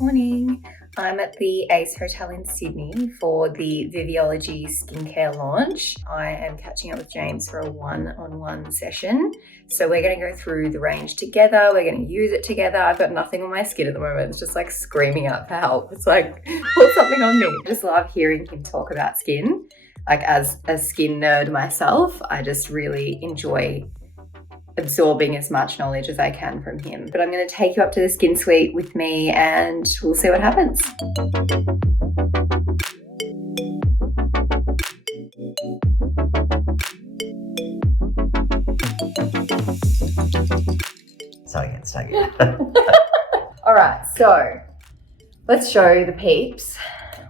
Morning. I'm at the Ace Hotel in Sydney for the Viviology skincare launch. I am catching up with James for a one-on-one session. So we're going to go through the range together. We're going to use it together. I've got nothing on my skin at the moment. It's just like screaming out for help. It's like, put something on me. I just love hearing him talk about skin. Like as a skin nerd myself, I just really enjoy absorbing as much knowledge as I can from him. But I'm going to take you up to the skin suite with me and we'll see what happens. Start again. All right, so let's show the peeps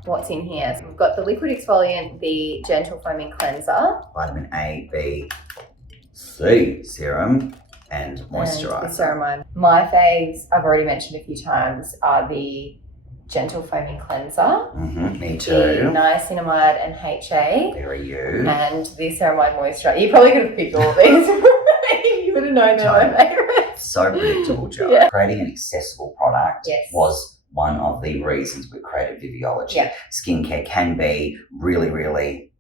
what's in here. So we've got the liquid exfoliant, the gentle foaming cleanser, Vitamin A, B, C serum and moisturizer. And the ceramide. My faves, I've already mentioned a few times, are the gentle foaming cleanser, Me the too. niacinamide and HA, Very you. and the ceramide moisturizer. You probably could have picked all of these. You would have known they're my favourites. So predictable, Jo. Yeah. Creating an accessible product Yes. was one of the reasons we created Viviology. Yeah. Skincare can be really, really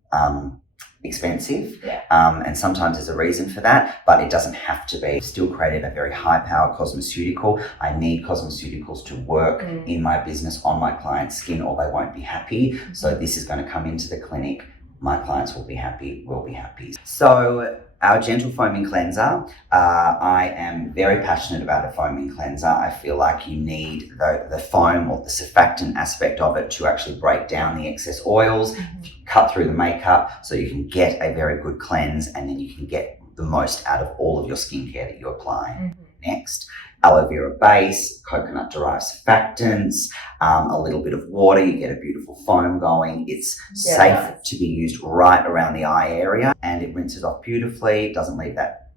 expensive. Yeah. And sometimes there's a reason for that, but it doesn't have to be. Still created a very high-powered cosmeceutical. I need cosmeceuticals to work in my business on my client's skin or they won't be happy. So this is going to come into the clinic. My clients will be happy, we'll be happy. So our gentle foaming cleanser, I am very passionate about a foaming cleanser. I feel like you need the foam or the surfactant aspect of it to actually break down the excess oils, cut through the makeup so you can get a very good cleanse and then you can get the most out of all of your skincare that you apply. Next, aloe vera base, coconut derived surfactants, a little bit of water, you get a beautiful foam going. It's safe to be used right around the eye area and it rinses off beautifully. It doesn't leave that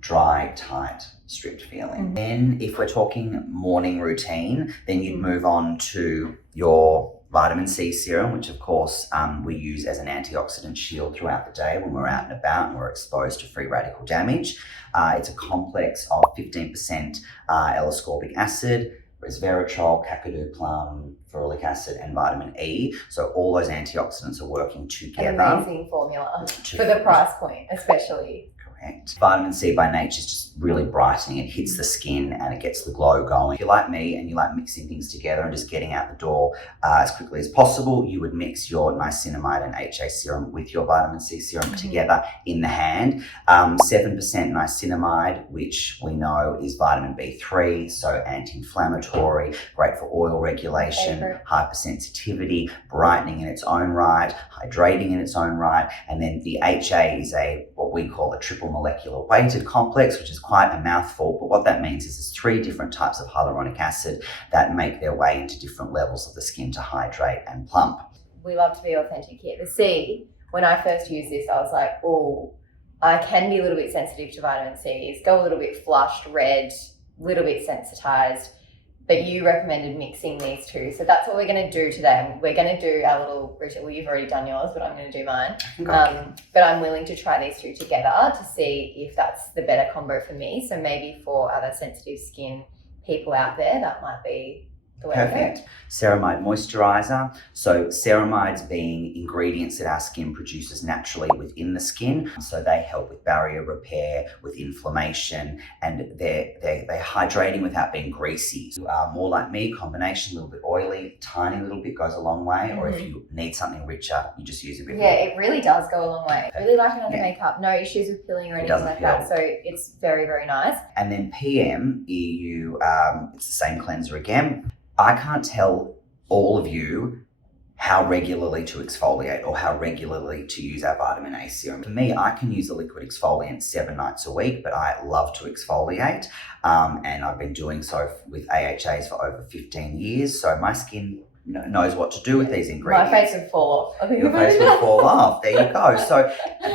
dry, tight, stripped feeling. Then if we're talking morning routine, then you'd move on to your vitamin C serum, which of course we use as an antioxidant shield throughout the day when we're out and about and we're exposed to free radical damage. It's a complex of 15% L-ascorbic acid, resveratrol, kakadu plum, ferulic acid, and vitamin E. So all those antioxidants are working together. An amazing formula for the price point, especially. Correct. Vitamin C by nature is just really brightening. It hits the skin and it gets the glow going. If you're like me and you like mixing things together and just getting out the door as quickly as possible, you would mix your niacinamide and HA serum with your vitamin C serum together in the hand. 7% niacinamide, which we know is vitamin B3, so anti-inflammatory, great for oil regulation, hypersensitivity, brightening in its own right, hydrating in its own right, and then the HA is what we call a triple molecular weighted complex, which is quite a mouthful, but what that means is there's 3 different types of hyaluronic acid that make their way into different levels of the skin to hydrate and plump. We love to be authentic here. The C, when I first used this, I was like, oh, I can be a little bit sensitive to vitamin C's, go a little bit flushed, red, a little bit sensitized. But you recommended mixing these two. So that's what we're going to do today. We're going to do our little routine. Well, you've already done yours, but I'm going to do mine. But I'm willing to try these two together to see if that's the better combo for me. So maybe for other sensitive skin people out there, that might be the way to go. Ceramide moisturizer. So ceramides being ingredients that our skin produces naturally within the skin. So they help with barrier repair, with inflammation, and they're hydrating without being greasy. So, more like me, combination, a little bit oily, tiny little bit goes a long way. Or if you need something richer, you just use a bit more. Yeah, it really does go a long way. I really like it under makeup. No issues with peeling or anything like that. So it's very, very nice. And then PM, it's the same cleanser again. I can't tell all of you how regularly to exfoliate or how regularly to use our vitamin A serum. For me, I can use a liquid exfoliant 7 nights a week, but I love to exfoliate. And I've been doing so with AHAs for over 15 years. So my skin knows what to do with these ingredients. My face would fall off. Your face would fall off. There you go.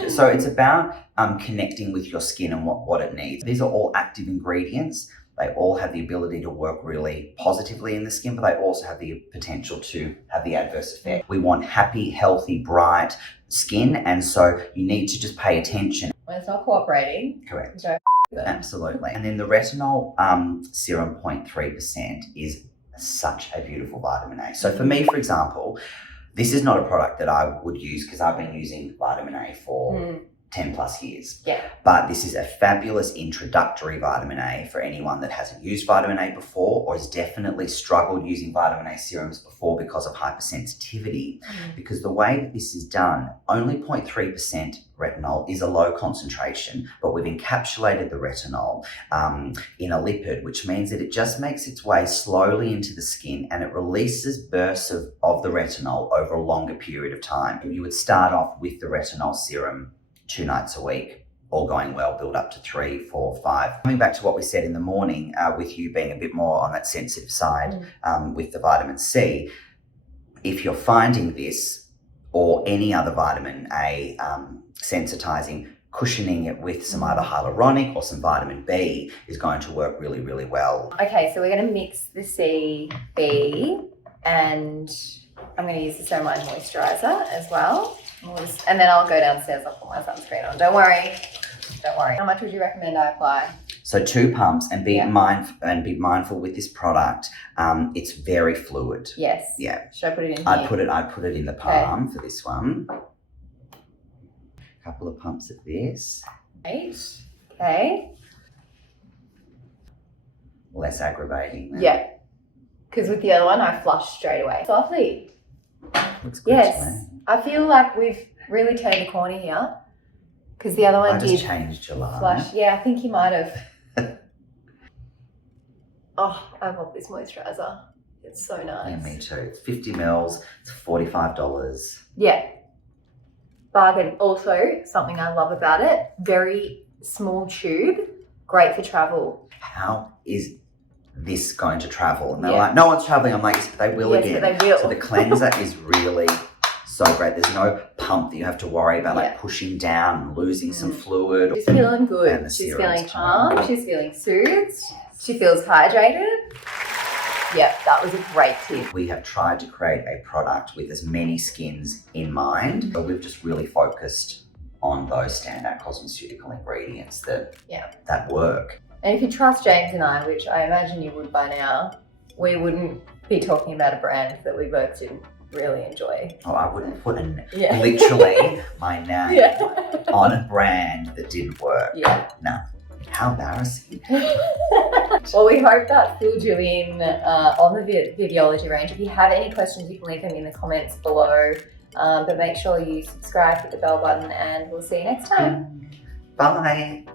So it's about connecting with your skin and what it needs. These are all active ingredients. They all have the ability to work really positively in the skin, but they also have the potential to have the adverse effect. We want happy, healthy, bright skin, and so you need to just pay attention. When it's not cooperating, correct. Go Absolutely. And then the retinol serum 0.3% is such a beautiful vitamin A. So for me, for example, this is not a product that I would use because I've been using vitamin A for 10 plus years. Yeah. But this is a fabulous introductory vitamin A for anyone that hasn't used vitamin A before or has definitely struggled using vitamin A serums before because of hypersensitivity. Because the way that this is done, only 0.3% retinol is a low concentration, but we've encapsulated the retinol in a lipid, which means that it just makes its way slowly into the skin and it releases bursts of the retinol over a longer period of time. You would start off with the retinol serum 2 nights a week, all going well, build up to 3, 4, 5. Coming back to what we said in the morning, with you being a bit more on that sensitive side with the vitamin C, if you're finding this or any other vitamin A sensitizing, cushioning it with some either hyaluronic or some vitamin B is going to work really, really well. Okay, so we're going to mix the C, B, and I'm going to use the Ceramide moisturizer as well. And then I'll go downstairs, I'll put my sunscreen on. Don't worry. How much would you recommend I apply? So 2 pumps, and be mindful with this product. It's very fluid. Yes. Yeah. Should I put it in here? I'd put it in the palm for this one. A couple of pumps of this. 8. Okay. Less aggravating. Yeah. Because with the other one, I flushed straight away. Softly. Looks good. Yes. I feel like we've really turned the corner here. Because the other one I did just changed your line. flush. Yeah, I think you might have. Oh, I love this moisturizer. It's so nice. Yeah, me too. It's 50 mils. It's $45. Yeah. Bargain. Also, something I love about it, very small tube, great for travel. How is this going to travel? And they're like, no one's traveling. I'm like, yes, but they will again. But they will. So the cleanser is really so great. There's no pump that you have to worry about like pushing down and losing some fluid. She's feeling good. And the She's serum's feeling calm. She's feeling soothed. She feels hydrated. Yep, that was a great tip. We have tried to create a product with as many skins in mind, but we've just really focused on those standout cosmeceutical ingredients that work. And if you trust James and I, which I imagine you would by now, we wouldn't be talking about a brand that we both didn't really enjoy. Oh, I wouldn't put literally my name on a brand that didn't work. Yeah. No. How embarrassing. Well, we hope that filled you in on the Viviology range. If you have any questions, you can leave them in the comments below. But make sure you subscribe, hit the bell button, and we'll see you next time. Bye.